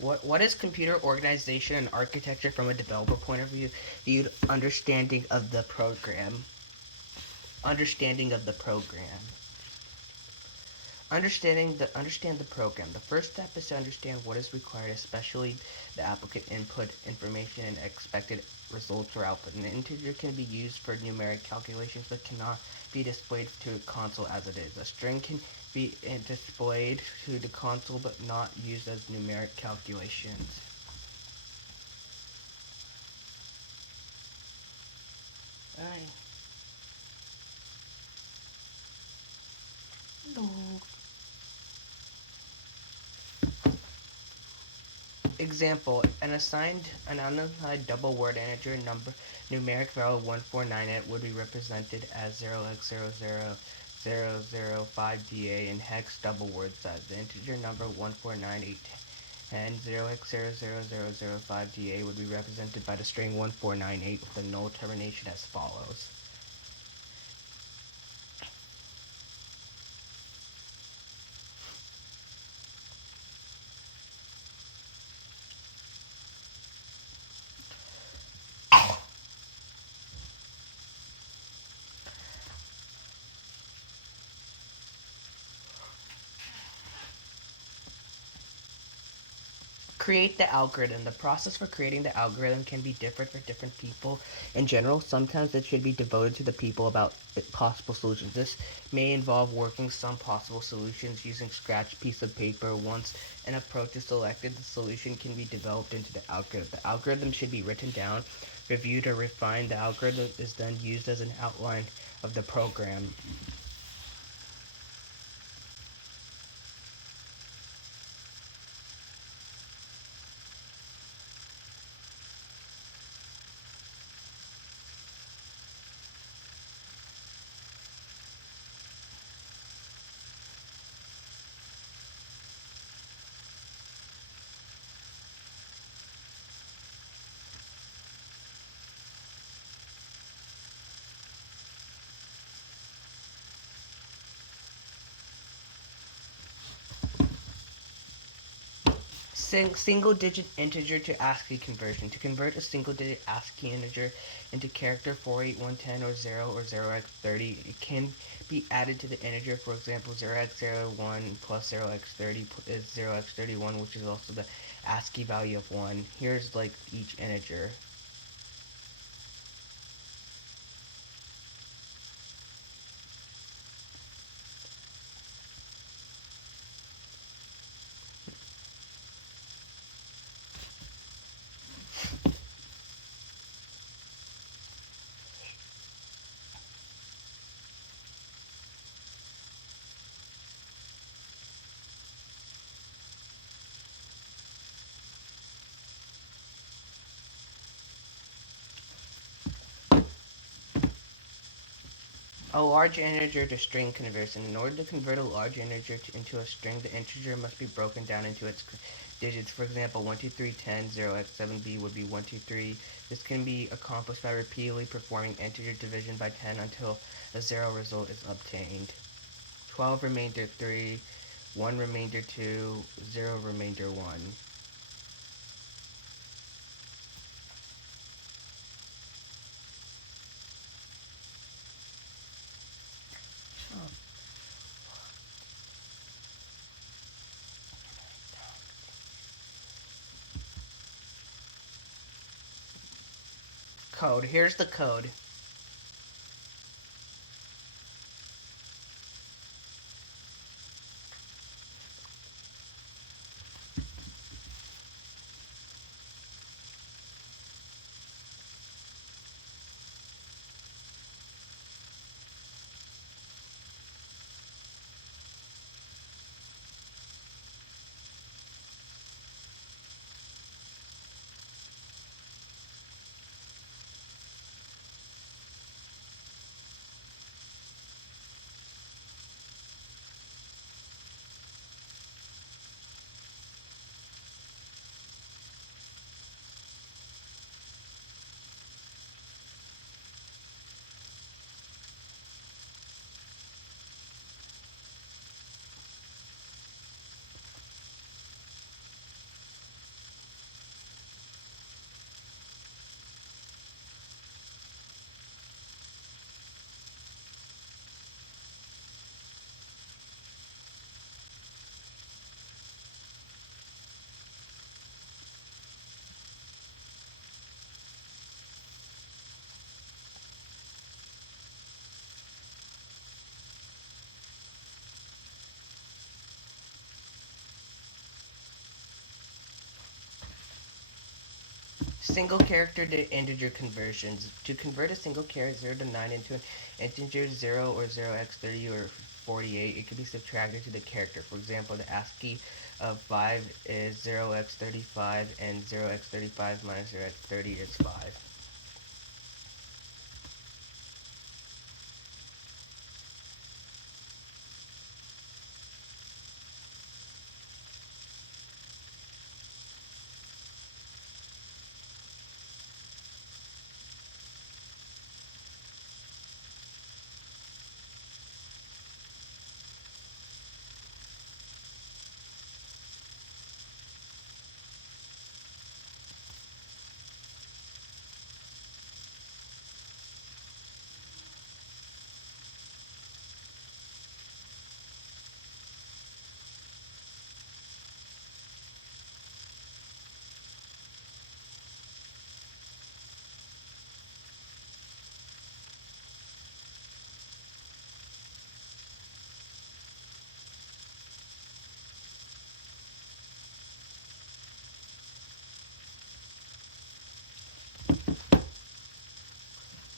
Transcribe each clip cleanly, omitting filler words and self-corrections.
What is computer organization and architecture from a developer point of view? Viewed understanding of the program. Understanding of the program. Understand the program. The first step is to understand what is required, especially the applicant input information and expected results or output. An integer can be used for numeric calculations but cannot be displayed to a console as it is. A string can be displayed to the console but not used as numeric calculations. Alright. No. Example: an unassigned double word integer number numeric value 1498 would be represented as 0x00005DA in hex double word size. The integer number 1498 and 0x00005DA would be represented by the string 1498 with a null termination as follows. Create the algorithm. The process for creating the algorithm can be different for different people. In general, sometimes it should be devoted to the people about possible solutions. This may involve working some possible solutions using scratch piece of paper. Once an approach is selected, the solution can be developed into the algorithm. The algorithm should be written down, reviewed, or refined. The algorithm is then used as an outline of the program. Single-digit integer to ASCII conversion. To convert a single-digit ASCII integer into character 48110 or 0x30, it can be added to the integer. For example, 0x01 plus 0x30 is 0x31, which is also the ASCII value of 1. Here's like each integer. A large integer to string conversion. In order to convert a large integer into a string, the integer must be broken down into its digits. For example, 1, 2, 3, 10, 0x7b would be 1, 2, 3. This can be accomplished by repeatedly performing integer division by 10 until a 0 result is obtained. 12 remainder 3, 1 remainder 2, 0 remainder 1. Code. Here's the code. Single character to integer conversions. To convert a single character 0 to 9 into an integer 0 or 0x30 or 48, it can be subtracted to the character. For example, the ASCII of 5 is 0x35 and 0x35 minus 0x30 is 5.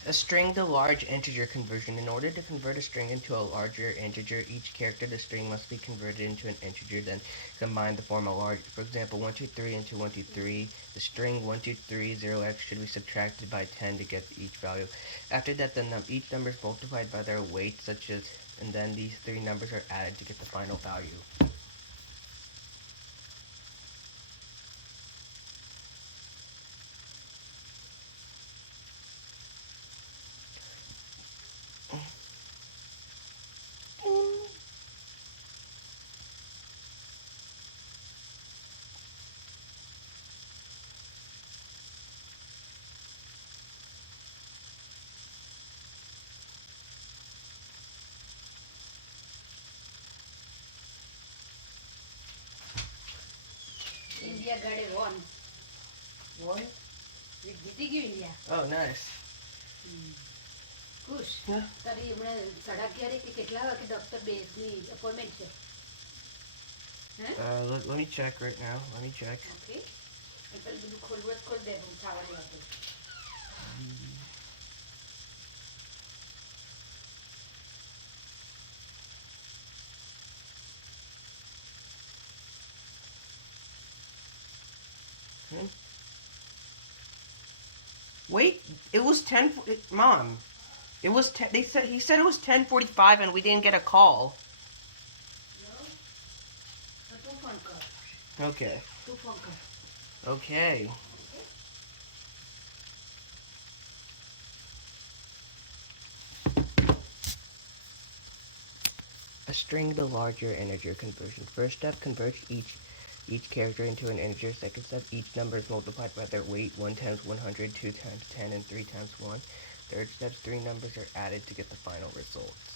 A string to large integer conversion. In order to convert a string into a larger integer, each character of the string must be converted into an integer, then combined to form a large. For example, 123 into 123. The string 1230x should be subtracted by 10 to get each value. After that, each number is multiplied by their weight, and then these three numbers are added to get the final value. India got it won. What? We जीती क्यों India? Oh, nice. ખુશ Yeah. તારી હમણાં 11:30 કે કેટલા વાગે doctor બેઝની appointment છે? Let me check right now. Let me check. Okay પેલું બધું ખોલવત ખોલ દે હું ખાવાની વાતો. Wait, it was 10. Mom, it was 10. He said it was 10:45, and we didn't get a call. તો તું ફોન કર. Okay. તું ફોન કર. Okay. A string to larger integer conversion. First step, convert each character into an integer. Second step, each number is multiplied by their weight. 1 times 100, 2 times 10, and 3 times 1. Third step, three numbers are added to get the final results.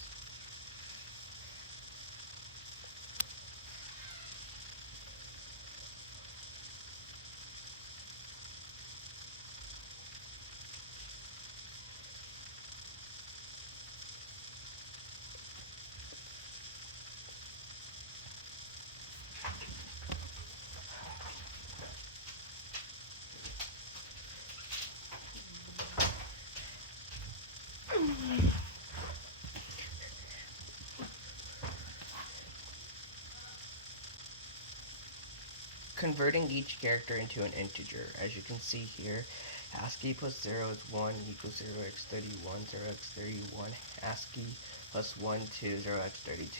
Converting each character into an integer. As you can see here, ASCII plus 0 is 1 equals 0x31, 0x31. ASCII plus 1, 2, 0x32,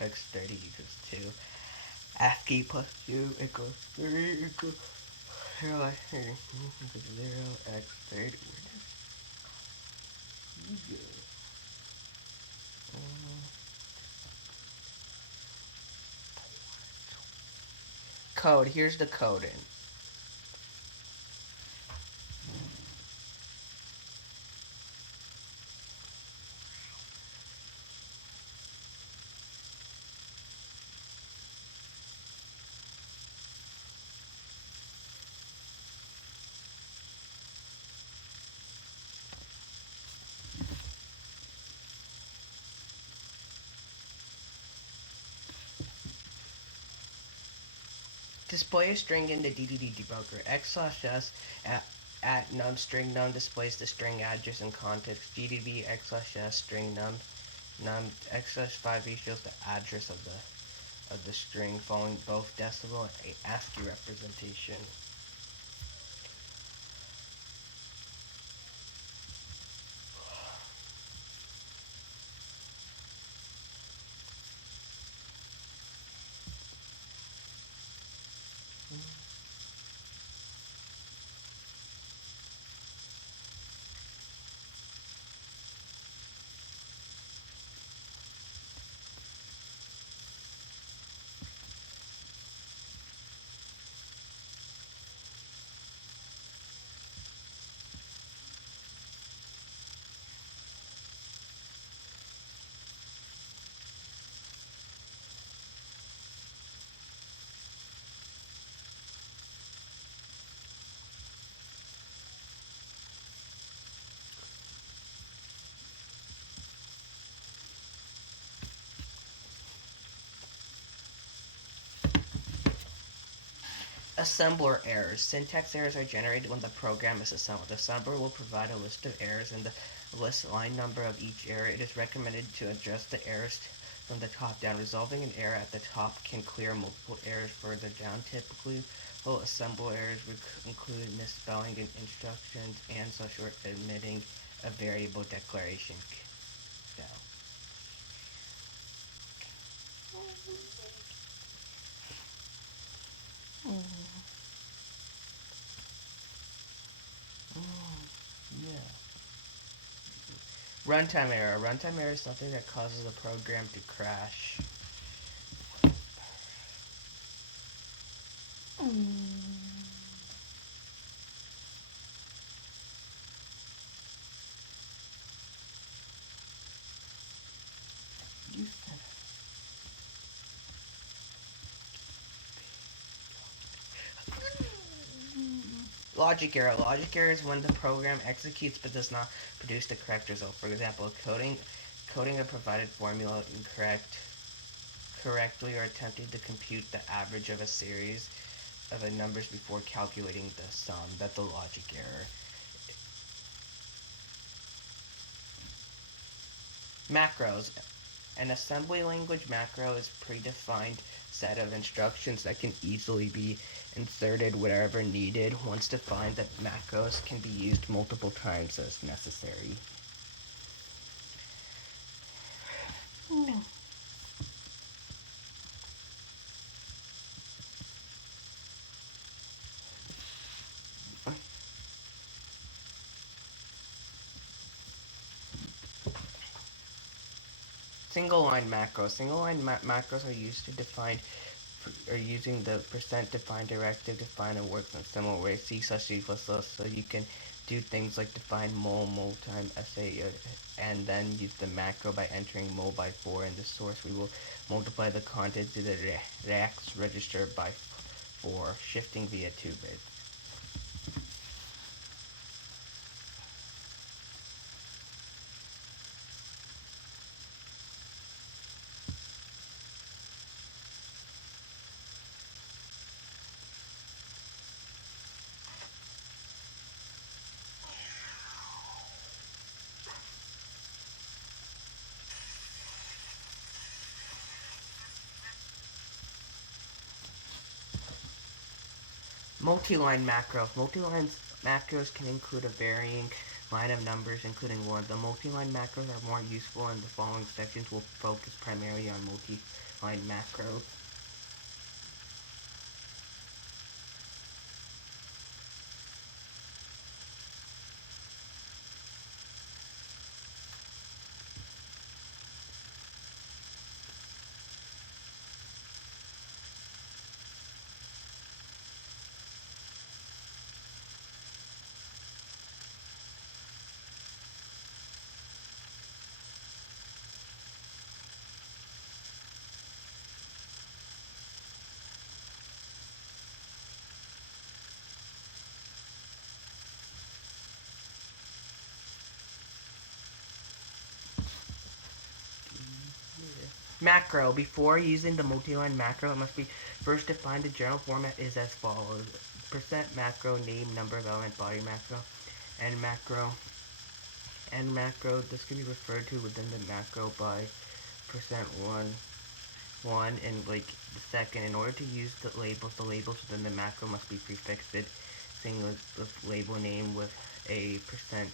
0x30 equals 2. ASCII plus 2 equals 3 equals 0x30 equals 0x30. Code. Here's the code in. Display a string in the DDD debugger. X/S at num string num displays the string address and context. GDB x/s string num x/5e shows the address of the string following both decimal and ASCII representation. Assembler errors. Syntax errors are generated when the program is assembled. The assembler will provide a list of errors and the list line number of each error. It is recommended to address the errors from the top down. Resolving an error at the top can clear multiple errors further down. Typically, assembler errors include misspelling in instructions and such or omitting a variable declaration. Yeah. Runtime error. A runtime error is something that causes a program to crash. Logic error. Logic error is when the program executes but does not produce the correct result. For example, coding a provided formula correctly or attempting to compute the average of a series of numbers before calculating the sum. That's the logic error. Macros. An assembly language macro is a predefined set of instructions that can easily be inserted wherever needed. Once defined, that macros can be used multiple times as necessary. Single line macros. Single line macros are used to define or using the percent define directive to define and works in similar ways. C /C++, so you can do things like define mul time SA and then use the macro by entering mul by 4 in the source. We will multiply the content to the rex register by 4, shifting via 2 bits. Multi-line macros. Multi-line macros can include a varying line of numbers, including 1. The multi-line macros are more useful, and the following sections will focus primarily on multi-line macros. Macro. Before using the multi-line macro, it must be first defined. The general format is as follows. percent macro name number of element body macro and macro this can be referred to within the macro by percent one and like the second. In order to use the labels within the macro must be prefixed saying the label name with a percent.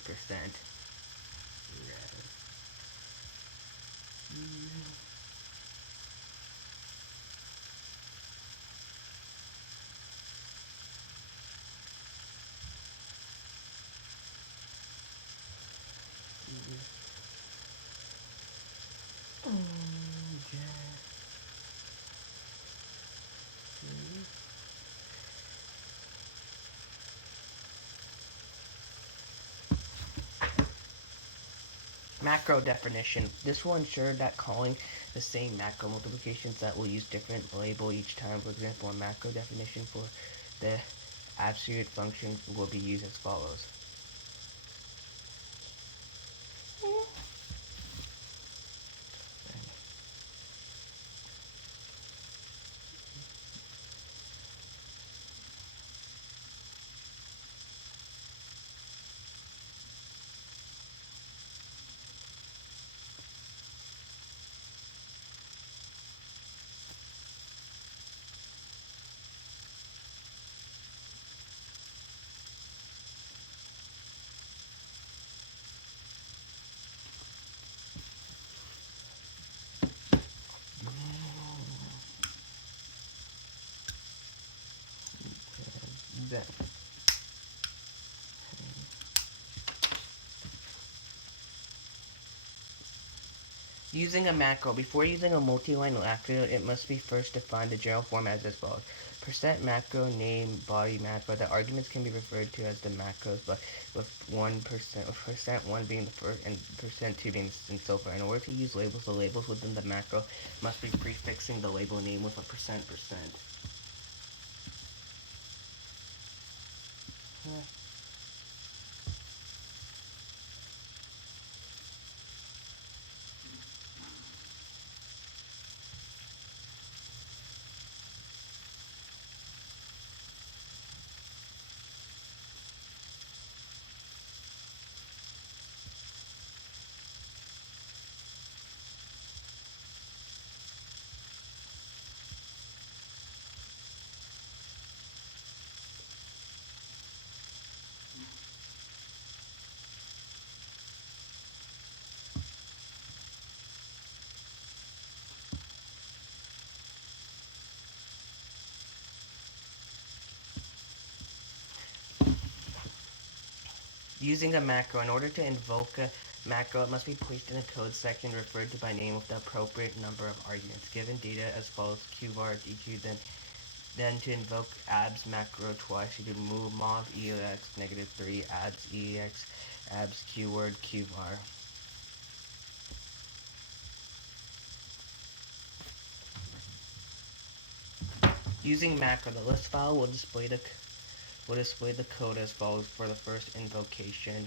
Macro definition. This will ensure that calling the same macro multiplication set will use different label each time. For example, a macro definition for the absolute function will be used as follows. Then using a macro. Before using a multi-line macro, it must be first defined the general form as follows. Percent macro name body macro. The arguments can be referred to as the macros, but with 1% being the first and percent 2 being and so forth. In order to use labels, the labels within the macro must be prefixing the label name with a percent. Using a macro. In order to invoke a macro, it must be placed in a code section referred to by name with the appropriate number of arguments. Given data as follows: qvar dq, then to invoke abs macro twice, you do move mov eax -3 abs eax abs qword qvar. Using macro, the list file will display the code as follows for the first invocation.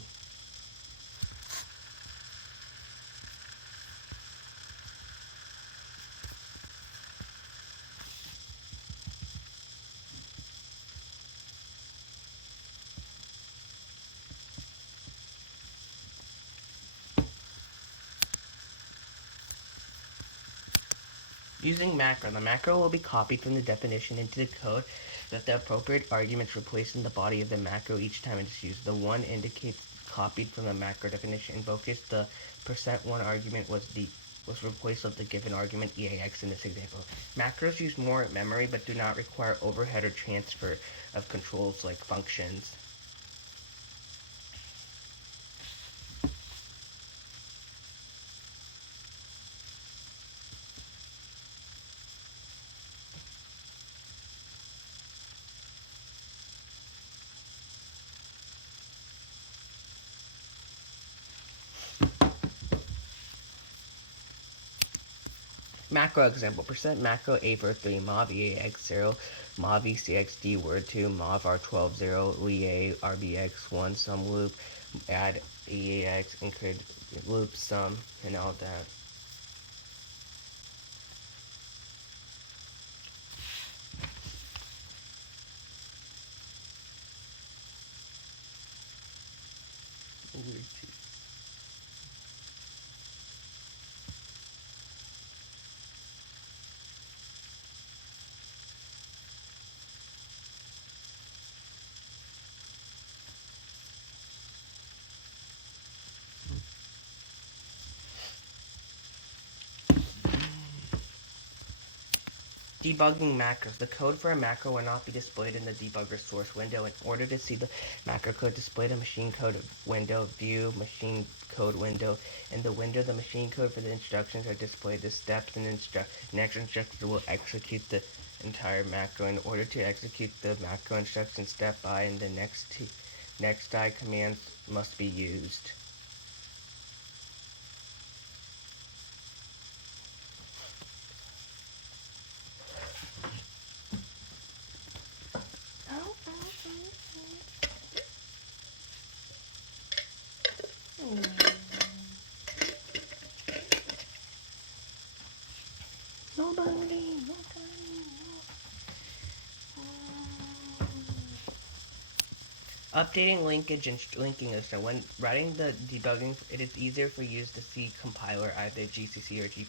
Using macro, the macro will be copied from the definition into the code that the appropriate arguments were placed in the body of the macro each time it is used. The 1 indicates copied from the macro definition. In Vocus, the %1 argument was replaced with the given argument EAX in this example. Macros use more memory but do not require overhead or transfer of controls like functions. Macro example, %macro a for 3, mov eax 0, mov ecx d word 2, mov r12 0, lia rbx 1, sum loop, add eax, include loop sum, and all that. weird too. Debugging macros. The code for a macro will not be displayed in the debugger source window. In order to see the macro code, display the machine code window, view machine code window. In the window, the machine code for the instructions are displayed. The steps and next instruction will execute the entire macro. In order to execute the macro instruction, step I and the next I commands must be used. Updating linkage and linking is so when writing the debugging, it is easier for use the C compiler, either GCC or G++,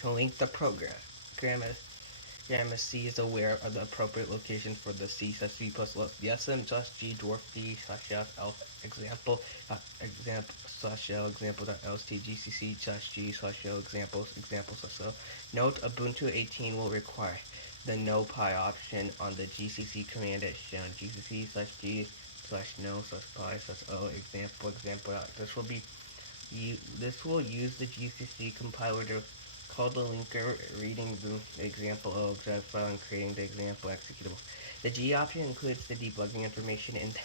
to link the program. Grammar C is aware of the appropriate location for the C /C++. The SM/G dwarf D /F elf example example example.lst GCC/G/O example. Note Ubuntu 18 will require the NoPy option on the GCC command as shown. GCC/G/No/Py/O example. This will use the GCC compiler to call the linker, reading the example O file and creating the example executable. The G option includes the debugging information in the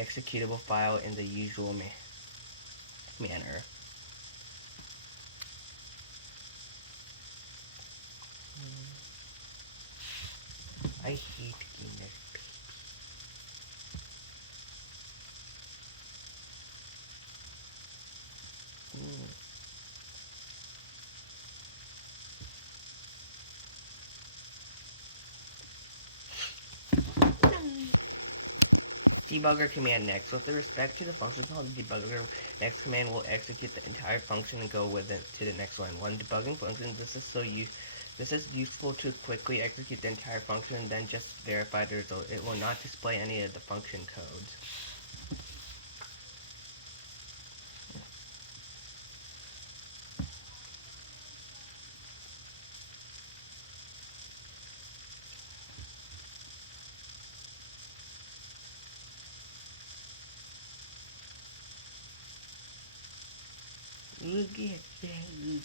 executable file in the usual manner. I hate gamers. Debugger command next. With respect to the function called debugger, next command will execute the entire function and go with it to the next line. One debugging function. This is useful to quickly execute the entire function and then just verify the result. It will not display any of the function codes. Look at that.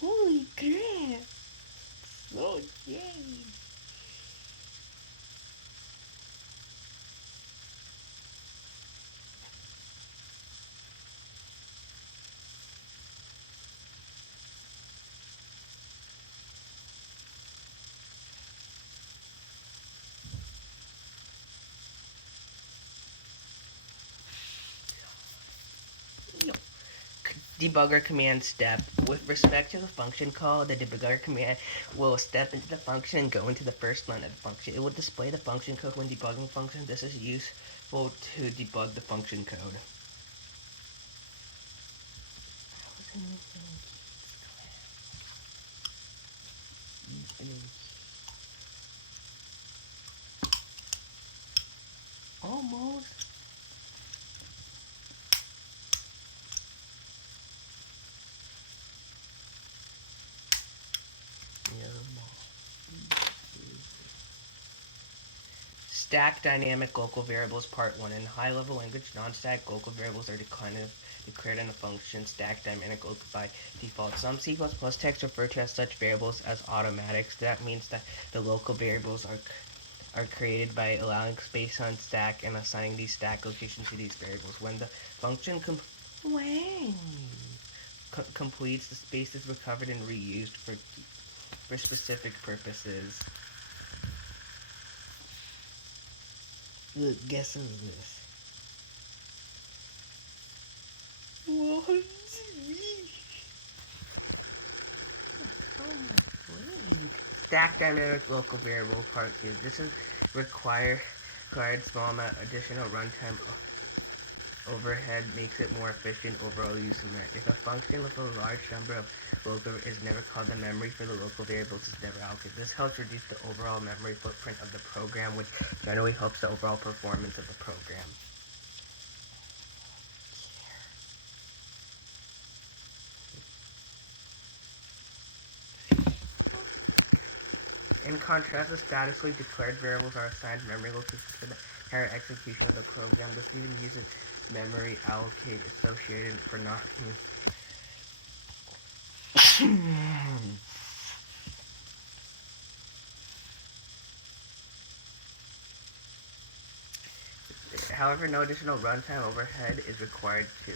Holy crap! So yay! Debugger command step. With respect to the function call, the debugger command will step into the function and go into the first line of the function. It will display the function code when debugging function. This is useful to debug the function code. Almost. Stack dynamic local variables part 1. In high-level language, non-static local variables are declared in a function stack dynamic local by default. Some C++ texts refer to as such variables as automatics. That means that the local variables are created by allowing space on stack and assigning these stack locations to these variables. When the function completes, the space is recovered and reused for specific purposes. Look, guess who's this? Whoa, it's me. Oh, so much weight. Stack dynamic local variable part 2. This is required small amount additional runtime overhead makes it more efficient overall use of memory. If a function with a large number of local is never called, the memory for the local variables is never allocated. This helps reduce the overall memory footprint of the program, which generally helps the overall performance of the program. In contrast, the statically declared variables are assigned memory locations for the entire execution of the program. This even uses memory allocate associated for not However, no additional runtime overhead is required to